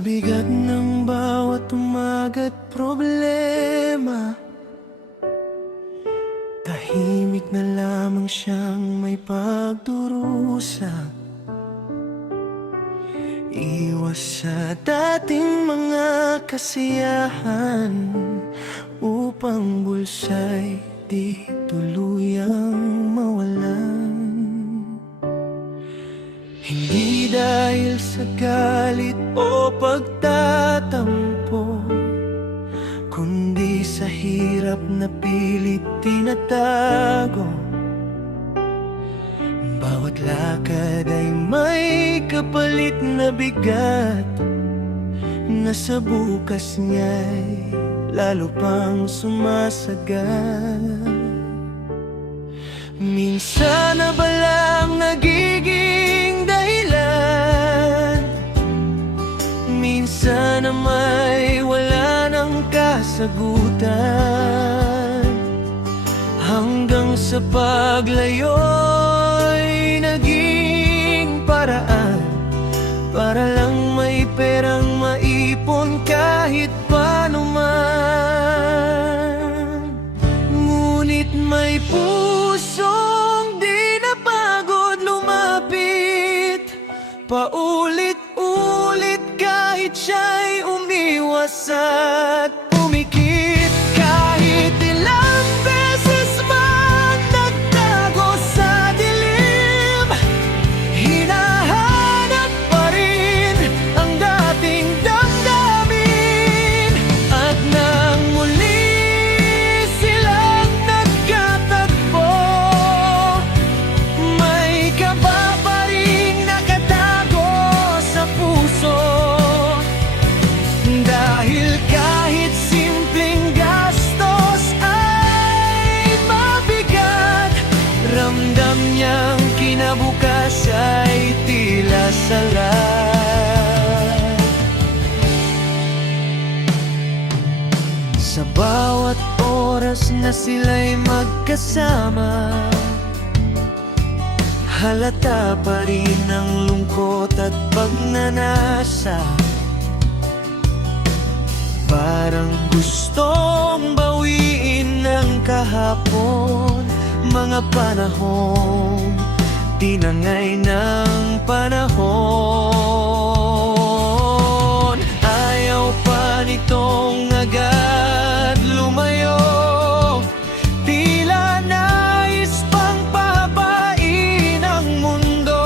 Sa bigat ng bawat umaga't problema, tahimik na lamang siyang may pagdurusa. Iwas sa dating mga kasiyahan, upang bulsa'y di tuluyang mawalan. Hindi dahil sa galit o pagtatampo, kundi sa hirap na pilit tinatago. Bawat lakad ay may kapalit na bigat, na sa bukas niya'y lalo pang sumasagat. Minsan na ba lang nagiging dahilan, minsan na may wala ng kasagutan, hanggang sa paglayo'y naging paraan para lang may perang maipon kahit paano man. Ngunit may pusong di napagod lumapit, paulit-ulit kahit siya'y umiwas at umikit. Kahit ilang beses man nagtago sa dilim, hinahanap pa rin ang dating damdamin. At nang muli silang nagkatagpo, may kaba pa rin nakatago sa puso. Dahil kahit simpleng gastos ay mabigat, ramdam niyang kinabukas ay tila salat. Sa bawat oras na sila'y magkasama, halata pa rin ang lungkot at pagnanasa. Parang gustong bawiin ng kahapon, mga panahong tinangay ng panahon. Ayaw pa nitong agad lumayo, tila nais pang pahabain ang mundo.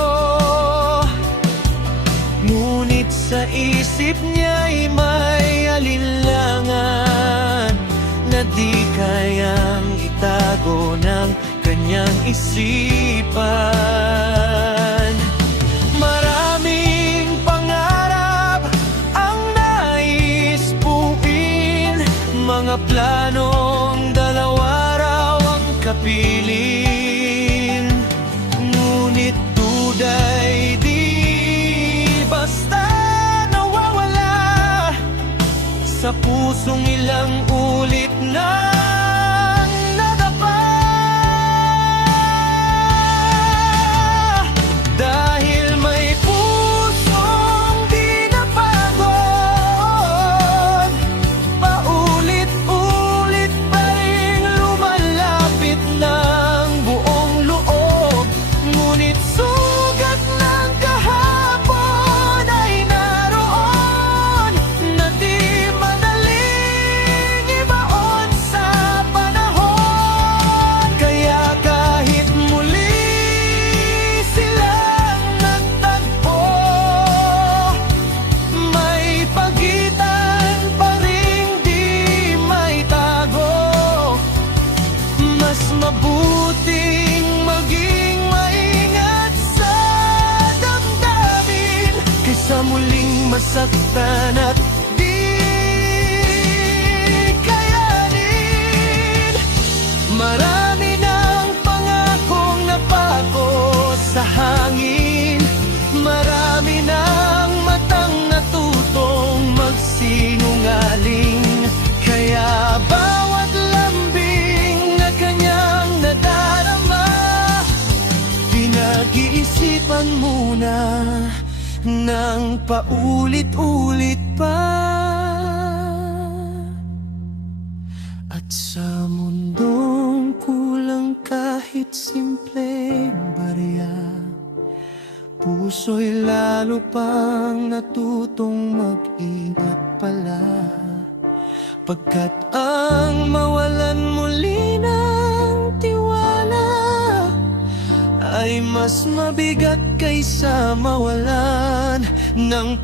Ngunit sa isip niya'y may alinlangan na di kayang itago ng kanyang isipan. Maraming pangarap ang nais buuin, mga planong dalawa raw ang kapiling. Ngunit duda'y di basta nawawala sa pusong ilang ulit nang nadapa. Dahil may pusong di napagod, paulit-ulit pa rin lumalapit ng buong loob. Ngunit sugat ng kahapon ay naroon, na di madaling ibaon sa panahon. Kaya kahit muli silang nagtagpo, may pagitan pa rin di maitago. Mas mabuting maging maingat sa damdamin, kaysa muling masaktan at di kayanin. Marami ng pangakong napako sa hangin, marami ng matang natutong magsinungaling. Kaya bawat lambing na kanyang nadarama, pinag-iisipan muna ng paulit-ulit pa. At sa mundong kulang kahit simpleng barya, puso'y lalo pang natutong mag-ingat pala. Pagkat ang mawalan muli ng tiwala ay mas mabigat kaysa mawalan ng